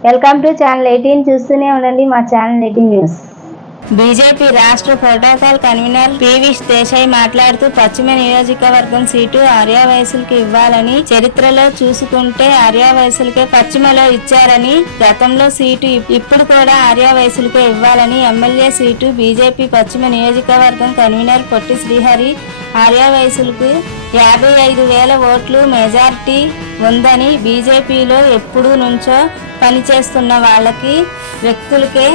Welcome to channel eighteen చూస్తూనే ఉండండి మా ఛానల్ ఎయిటీన్ న్యూస్ బీజేపీ రాష్ట్ర protocol convener P V Desai మాట్లాడుతూ పశ్చిమ నియోజకవర్గం సీటు ఆర్యావయసులకు ఇవ్వాలని చరిత్రలో చూసుకుంటే ఆర్యావయసులకే పశ్చిమలో ఇచ్చారని గతంలో సీటు ఇప్పుడు కూడా ఆర్యావయసులకే ఇవ్వాలని ఎమ్మెల్యే సీటు బీజేపీ పశ్చిమ నియోజకవర్గం కన్వీనర్ పొట్టి శ్రీహరి ఆర్యావయసులకు యాభై ఐదు వేల ఓట్లు మెజార్టీ ఉందని బీజేపీలో ఎప్పుడు నుంచో పనిచేస్తున్న వాళ్ళకి వ్యక్తులకే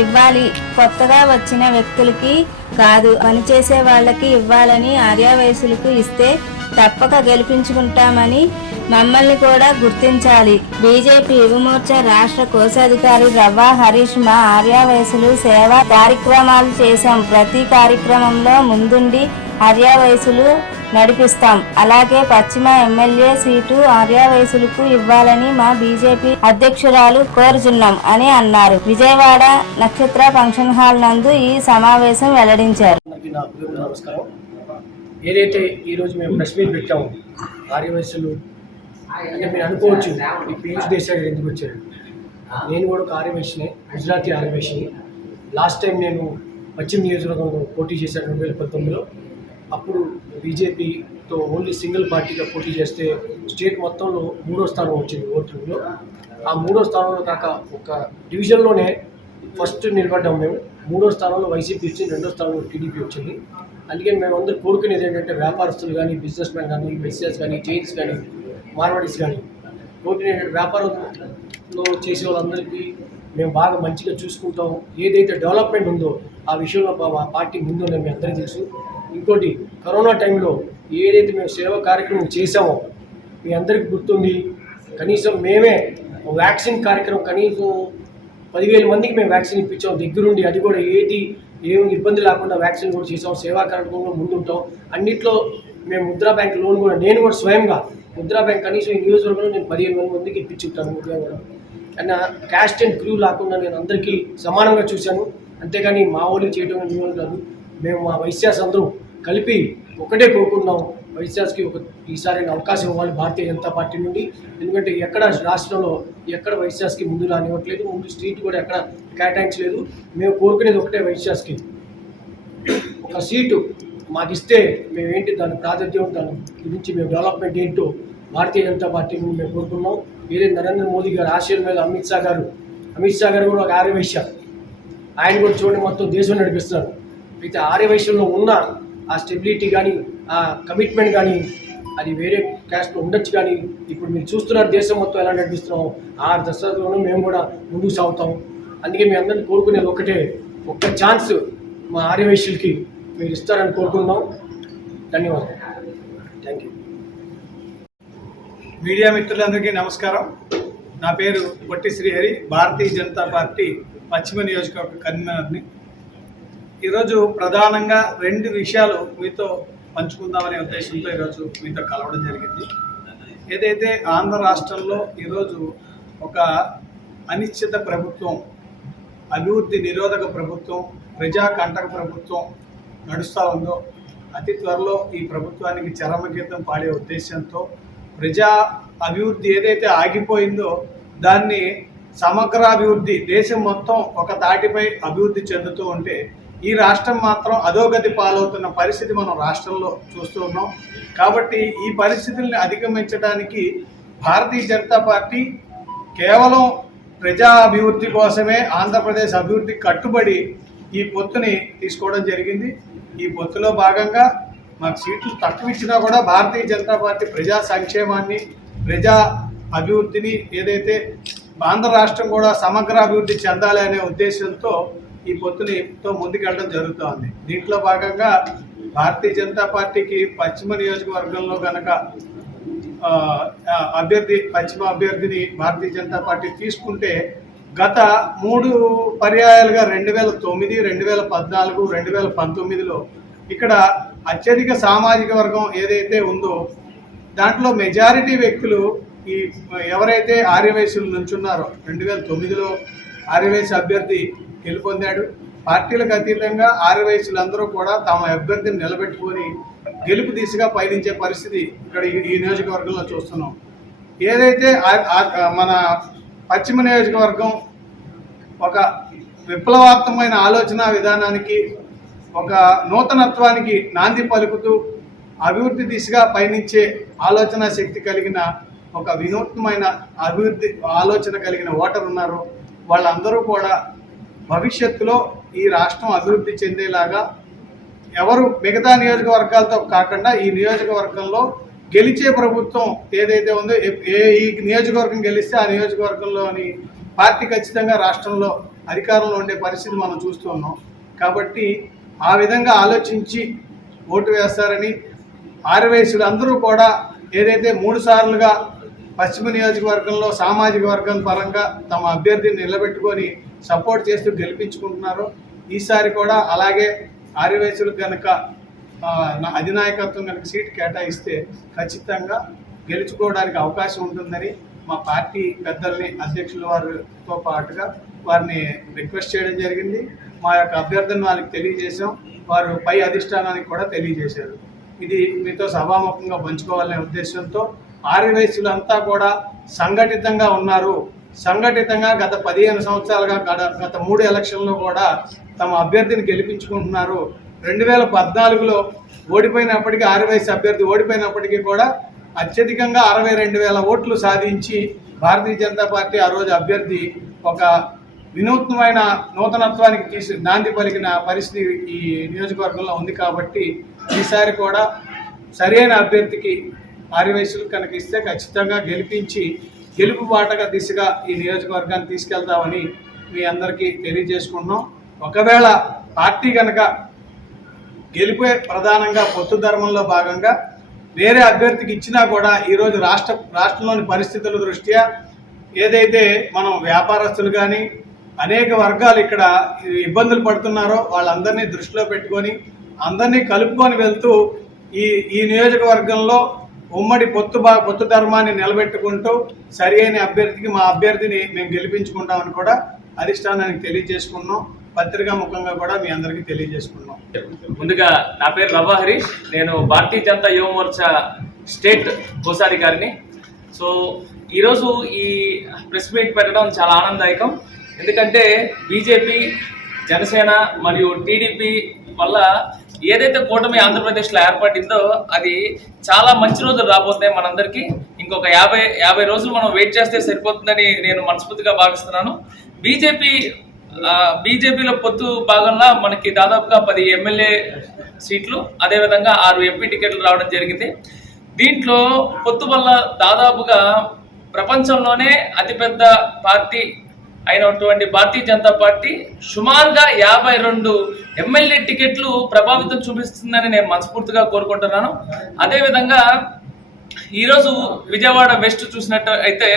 ఇవ్వాలి. కొత్తగా వచ్చిన వ్యక్తులకి కాదు పనిచేసే వాళ్ళకి ఇవ్వాలని ఆర్యావయసులకు ఇస్తే తప్పక గెలిపించుకుంటామని మమ్మల్ని కూడా గుర్తించాలి. బీజేపీ యువమోర్చా రాష్ట్ర కోశాధికారి రవ్వ హరీష్ మా ఆర్యావయసులు సేవా కార్యక్రమాలు చేశాం. ప్రతి కార్యక్రమంలో ముందుండి ఆర్యావయసులు నడిపిస్తాం. అలాగే పశ్చిమ ఎమ్మెల్యే సీటు ఆర్యావయసులకు ఇవ్వాలని మా బీజేపీ అధ్యక్షురాలు కోరుచున్నాం అని అన్నారు. విజయవాడ నక్షత్ర ఫంక్షన్ హాల్ నందు ఈ సమావేశం వెల్లడించారు. ఏదైతే ఈరోజు మేము ప్రెస్ మీట్ పెట్టాము ఆర్యవయసులు అంటే మీరు అనుకోవచ్చు ఈ పీయూష్ దేశాలు ఎందుకు వచ్చారు? నేను కూడా ఒక ఆర్యవేషినే గుజరాతీ ఆర్యవేషిని లాస్ట్ టైం నేను పశ్చిమ నియోజకవర్గంలో పోటీ చేశాను రెండు వేల పంతొమ్మిదిలో. అప్పుడు బీజేపీతో ఓన్లీ సింగిల్ పార్టీగా పోటీ చేస్తే స్టేట్ మొత్తంలో మూడో స్థానం వచ్చింది ఓటింగ్లో ఆ మూడో స్థానంలో కాక ఒక డివిజన్లోనే ఫస్ట్ నిలబడ్డాం మేము. మూడో స్థానంలో వైసీపీ వచ్చింది రెండో స్థానంలో టీడీపీ వచ్చింది. అందుకని మేము అందరూ కోరుకునేది ఏంటంటే వ్యాపారస్తులు కానీ బిజినెస్ మ్యాన్ కానీ మెస్సెస్ కానీ జైన్స్ కానీ మార్వాడీస్ కానీ కోరుకునే వ్యాపారంలో చేసే వాళ్ళందరికీ మేము బాగా మంచిగా చూసుకుంటాం. ఏదైతే డెవలప్మెంట్ ఉందో ఆ విషయంలో మా పార్టీ ముందుందని మీ అందరికీ తెలుసు. ఇంకోటి కరోనా టైంలో ఏదైతే మేము సేవా కార్యక్రమం చేసామో మీ అందరికీ గుర్తుంది కనీసం మేమే వ్యాక్సిన్ కార్యక్రమం కనీసం పదివేల మందికి మేము వ్యాక్సిన్ ఇప్పించాం. దగ్గరుండి అది కూడా ఏది ఏమి ఇబ్బంది లేకుండా వ్యాక్సిన్ కూడా చేసాం సేవా కార్యక్రమంలో ముందుంటాం. అన్నిట్లో మేము ముద్రా బ్యాంక్ లోన్ కూడా నేను కూడా స్వయంగా ముద్రా బ్యాంక్ కనీసం ఈ నియోజకవర్గంలో నేను పదిహేను వేల మందికి ఇప్పించుంటాను ముద్రా కూడా. కానీ క్యాస్ట్ అండ్ క్రూ లేకుండా నేను అందరికీ సమానంగా చూశాను. అంతేగాని మా వాళ్ళు చేయడం కాదు. మేము మా వైశ్యాస్ అందరూ కలిపి ఒకటే కోరుకున్నాం. వైశ్యాస్కి ఒక ఈసారి అవకాశం ఇవ్వాలి భారతీయ జనతా పార్టీ నుండి. ఎందుకంటే ఎక్కడ రాష్ట్రంలో ఎక్కడ వైశ్యాస్కి ముందు రానివ్వట్లేదు ముందు సీట్ కూడా ఎక్కడ కేటాయించలేదు. మేము కోరుకునేది ఒకటే వైశ్యాస్కి. ఒక సీటు మాకు ఇస్తే మేమేంటి దాని ప్రాతిధ్యం దాని గురించి మేము డెవలప్మెంట్ ఏంటో భారతీయ జనతా పార్టీ నుండి మేము కోరుకున్నాం. ఏదైతే నరేంద్ర మోదీ గారు ఆశయం మీద అమిత్ షా గారు అమిత్ షా గారు కూడా ఒక ఆర్యవైశ్య ఆయన కూడా చూడండి మొత్తం దేశం నడిపిస్తున్నారు. అయితే ఆర్యవైశ్యంలో ఉన్న ఆ స్టెబిలిటీ కానీ ఆ కమిట్మెంట్ కానీ అది వేరే క్యాస్ట్లో ఉండొచ్చు కానీ ఇప్పుడు మీరు చూస్తున్నారు దేశం మొత్తం ఎలా నడిపిస్తున్నాం ఆ దశలోనూ మేము కూడా ముందుకు సాగుతాం. అందుకే మీ అందరిని కోరుకునేది ఒకటే ఒక్క ఛాన్స్ మా ఆర్యవైశ్యులకి మీరు ఇస్తారని కోరుకుంటున్నాం. ధన్యవాదాలు. థ్యాంక్ యూ మీడియా మిత్రులందరికీ నమస్కారం. నా పేరు పొట్టి శ్రీహరి భారతీయ జనతా పార్టీ పశ్చిమ నియోజకవర్గ కన్వీనర్ని. ఈరోజు ప్రధానంగా రెండు విషయాలు మీతో పంచుకుందామనే ఉద్దేశంతో ఈరోజు మీతో కలవడం జరిగింది. ఏదైతే ఆంధ్ర రాష్ట్రంలో ఈరోజు ఒక అనిశ్చిత ప్రభుత్వం అభివృద్ధి నిరోధక ప్రభుత్వం ప్రజాకంటక ప్రభుత్వం నడుస్తూ ఉందో అతి త్వరలో ఈ ప్రభుత్వానికి చరమగీతం పాడే ఉద్దేశంతో ప్రజా అభివృద్ధి ఏదైతే ఆగిపోయిందో దాన్ని సమగ్రాభివృద్ధి దేశం మొత్తం ఒక తాటిపై అభివృద్ధి చెందుతూ ఉంటే ఈ రాష్ట్రం మాత్రం అధోగతి పాలవుతున్న పరిస్థితి మనం రాష్ట్రంలో చూస్తూ ఉన్నాం. కాబట్టి ఈ పరిస్థితుల్ని అధిగమించడానికి భారతీయ జనతా పార్టీ కేవలం ప్రజా అభివృద్ధి కోసమే ఆంధ్రప్రదేశ్ అభివృద్ధి కట్టుబడి ఈ పొత్తుని తీసుకోవడం జరిగింది. ఈ పొత్తులో భాగంగా మాకు సీట్లు తక్కువ ఇచ్చినా కూడా భారతీయ జనతా పార్టీ ప్రజా సంక్షేమాన్ని ప్రజా అభివృద్ధిని ఏదైతే ఆంధ్ర రాష్ట్రం కూడా సమగ్ర అభివృద్ధి చెందాలి అనే ఉద్దేశంతో ఈ పొత్తునితో ముందుకెళ్ళడం జరుగుతోంది. దీంట్లో భాగంగా భారతీయ జనతా పార్టీకి పశ్చిమ నియోజకవర్గంలో కనుక అభ్యర్థి పశ్చిమ అభ్యర్థిని భారతీయ జనతా పార్టీ తీసుకుంటే గత మూడు పర్యాయాలుగా రెండు వేల తొమ్మిది రెండు వేల పద్నాలుగు రెండు వేల పంతొమ్మిదిలో ఇక్కడ అత్యధిక సామాజిక వర్గం ఏదైతే ఉందో దాంట్లో మెజారిటీ వ్యక్తులు ఈ ఎవరైతే ఆర్యవయసులు నుంచున్నారో రెండు వేల తొమ్మిదిలో ఆర్యవయసు అభ్యర్థి గెలుపొందాడు. పార్టీలకు అతీతంగా ఆర్యవయసులందరూ కూడా తమ అభ్యర్థిని నిలబెట్టుకొని గెలుపు దిశగా పయనించే పరిస్థితి ఇక్కడ ఈ నియోజకవర్గంలో చూస్తున్నాం. ఏదైతే మన పశ్చిమ నియోజకవర్గం ఒక విప్లవాత్మకమైన ఆలోచన విధానానికి ఒక నూతనత్వానికి నాంది పలుకుతూ అభివృద్ధి దిశగా పయనించే ఆలోచన శక్తి కలిగిన ఒక వినూత్నమైన అభివృద్ధి ఆలోచన కలిగిన ఓటర్ ఉన్నారు వాళ్ళందరూ కూడా భవిష్యత్తులో ఈ రాష్ట్రం అభివృద్ధి చెందేలాగా ఎవరు మిగతా నియోజకవర్గాలతో కాకుండా ఈ నియోజకవర్గంలో గెలిచే ప్రభుత్వం ఏదైతే ఉందో ఏ- ఈ నియోజకవర్గం గెలిస్తే ఆ నియోజకవర్గంలోని పార్టీ ఖచ్చితంగా రాష్ట్రంలో అధికారంలో ఉండే పరిస్థితి మనం చూస్తున్నాం కాబట్టి ఆ విధంగా ఆలోచించి ఓటు వేస్తారని ఆర్యవయసులు అందరూ కూడా ఏదైతే మూడు సార్లుగా పశ్చిమ నియోజకవర్గంలో సామాజిక వర్గం పరంగా తమ అభ్యర్థిని నిలబెట్టుకొని సపోర్ట్ చేస్తూ గెలిపించుకుంటున్నారు. ఈసారి కూడా అలాగే ఆర్యవయసులకు కనుక నా అధినాయకత్వం కనుక సీట్ కేటాయిస్తే ఖచ్చితంగా గెలుచుకోవడానికి అవకాశం ఉంటుందని మా పార్టీ పెద్దల్ని అధ్యక్షుల వారితో పాటుగా వారిని రిక్వెస్ట్ చేయడం జరిగింది. మా యొక్క అభ్యర్థన వారికి తెలియజేశాం. వారు పై అధిష్టానానికి కూడా తెలియజేశారు. ఇది మీతో సభాముఖంగా పంచుకోవాలనే ఉద్దేశంతో ఆర్యవయసులంతా కూడా సంఘటితంగా ఉన్నారు. సంఘటితంగా గత పదిహేను సంవత్సరాలుగా గత- గత మూడు ఎలక్షన్లో కూడా తమ అభ్యర్థిని గెలిపించుకుంటున్నారు. రెండు వేల పద్నాలుగులో ఓడిపోయినప్పటికీ ఆర్యవయసు అభ్యర్థి ఓడిపోయినప్పటికీ కూడా అత్యధికంగా అరవై రెండు వేల ఓట్లు సాధించి భారతీయ జనతా పార్టీ ఆ రోజు అభ్యర్థి ఒక వినూత్నమైన నూతనత్వానికి తీసి నాంది పలికిన పరిస్థితి ఈ నియోజకవర్గంలో ఉంది కాబట్టి ఈసారి కూడా సరైన అభ్యర్థికి ఆర్యవయసులు కనుక ఇస్తే ఖచ్చితంగా గెలిపించి గెలుపు బాటగా దిశగా ఈ నియోజకవర్గాన్ని తీసుకెళ్తామని మీ అందరికీ తెలియజేసుకుంటున్నాం. ఒకవేళ పార్టీ కనుక గెలిపే ప్రధానంగా పొత్తు ధర్మంలో భాగంగా వేరే అభ్యర్థికి ఇచ్చినా కూడా ఈరోజు రాష్ట్ర రాష్ట్రంలోని పరిస్థితుల దృష్ట్యా ఏదైతే మనం వ్యాపారస్తులు కానీ అనేక వర్గాలు ఇక్కడ ఇబ్బందులు పడుతున్నారో వాళ్ళందరినీ దృష్టిలో పెట్టుకొని అందరినీ కలుపుకొని వెళ్తూ ఈ ఈ నియోజకవర్గంలో ఉమ్మడి పొత్తు బా పొత్తు ధర్మాన్ని నిలబెట్టుకుంటూ సరి అయిన అభ్యర్థికి మా అభ్యర్థిని మేము గెలిపించుకుంటామని కూడా అధిష్టానానికి తెలియజేసుకున్నాం. పత్రికా ముఖంగా కూడా మీ అందరికీ తెలియజేసుకున్నాం. ముందుగా నా పేరు లవ హరీష్. నేను భారతీయ జనతా యువ మోర్చా స్టేట్ గారిని సో ఈరోజు ఈ ప్రెస్ మీట్ పెట్టడం చాలా ఆనందదాయకం. ఎందుకంటే బీజేపీ జనసేన మరియు టీడీపీ వల్ల ఏదైతే కూటమి ఆంధ్రప్రదేశ్లో ఏర్పడిందో అది చాలా మంచి రోజులు రాబోతున్నాయి మనందరికీ. ఇంకొక యాభై యాభై రోజులు మనం వెయిట్ చేస్తే సరిపోతుందని నేను మనస్ఫూర్తిగా భావిస్తున్నాను. బీజేపీ బీజేపీలో పొత్తు భాగంలో మనకి దాదాపుగా పది ఎమ్మెల్యే సీట్లు అదేవిధంగా ఆరు ఎంపీ టికెట్లు రావడం జరిగింది. దీంట్లో పొత్తు వల్ల దాదాపుగా ప్రపంచంలోనే అతిపెద్ద పార్టీ అయినటువంటి భారతీయ జనతా పార్టీ సుమారుగా యాభై రెండు ఎమ్మెల్యే టికెట్లు ప్రభావితం చూపిస్తుందని నేను మనస్ఫూర్తిగా కోరుకుంటున్నాను. అదేవిధంగా ఈరోజు విజయవాడ వెస్ట్ చూసినట్టు అయితే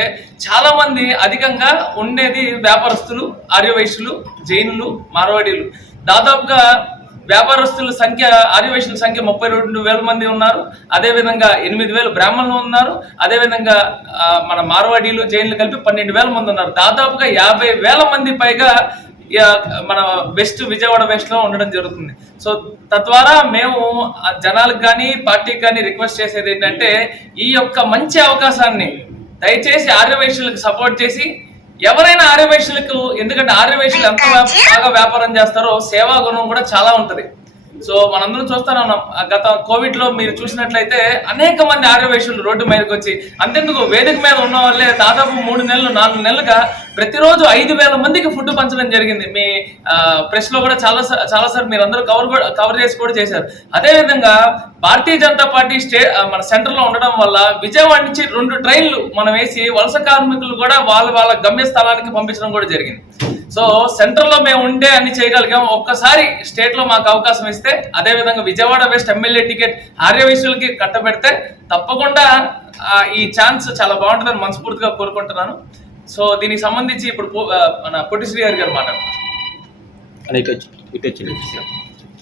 చాలా మంది అధికంగా ఉండేది వ్యాపారస్తులు ఆర్యవైశ్యులు జైనులు మార్వాడీలు. దాదాపుగా వ్యాపారస్తుల సంఖ్య ఆర్యవైశ్యుల సంఖ్య ముప్పై రెండు వేల మంది ఉన్నారు. అదేవిధంగా ఎనిమిది వేలు బ్రాహ్మణులు ఉన్నారు. అదేవిధంగా మన మార్వాడీలు జైన్లు కలిపి పన్నెండు వేల మంది ఉన్నారు. దాదాపుగా యాభై వేల మంది పైగా మన వెస్ట్ విజయవాడ వెస్ట్లో ఉండడం జరుగుతుంది. సో తద్వారా మేము జనాలకు కానీ పార్టీకి కానీ రిక్వెస్ట్ చేసేది ఏంటంటే ఈ యొక్క మంచి అవకాశాన్ని దయచేసి ఆర్యవైశ్యులకు సపోర్ట్ చేసి ఎవరైనా ఆర్యవైశ్యులకు ఎందుకంటే ఆర్యవైశ్యులు ఎంత బాగా వ్యాపారం చేస్తారో సేవా గుణం కూడా చాలా ఉంటది. సో మనందరం చూస్తానే ఉన్నాం. గత కోవిడ్లో మీరు చూసినట్లయితే అనేక మంది ఆర్యవైశ్యులు రోడ్డు మీదకి వచ్చి అంతెందుకు? వేదిక మీద ఉన్న వాళ్ళే దాదాపు మూడు నెలలు నాలుగు నెలలుగా ప్రతిరోజు ఐదు వేల మందికి ఫుడ్ పంచడం జరిగింది. మీ ప్రెస్లో కూడా చాలా చాలా సార్ మీరు అందరూ కవర్ కవర్ చేసి కూడా చేశారు. అదే విధంగా భారతీయ జనతా పార్టీ స్టే మన సెంటర్లో ఉండడం వల్ల విజయవాడ నుంచి రెండు ట్రైన్లు మనం వేసి వలస కార్మికులు కూడా వాళ్ళ వాళ్ళ గమ్య స్థలానికి పంపించడం కూడా జరిగింది. సో సెంటర్లో మేము ఉండే అన్ని చేయగలిగాం. ఒక్కసారి స్టేట్లో మాకు అవకాశం ఇస్తే అదే విధంగా విజయవాడ వెస్ట్ ఎమ్మెల్యే టికెట్ ఆర్యవైశ్యులకి కట్టబెడితే తప్పకుండా ఈ ఛాన్స్ చాలా బాగుంటుందని మనస్ఫూర్తిగా కోరుకుంటున్నాను. సో దీనికి సంబంధించి ఇప్పుడు మన పొట్టిశ్రీ గారి గారు ఇటు వచ్చి ఇటు వచ్చి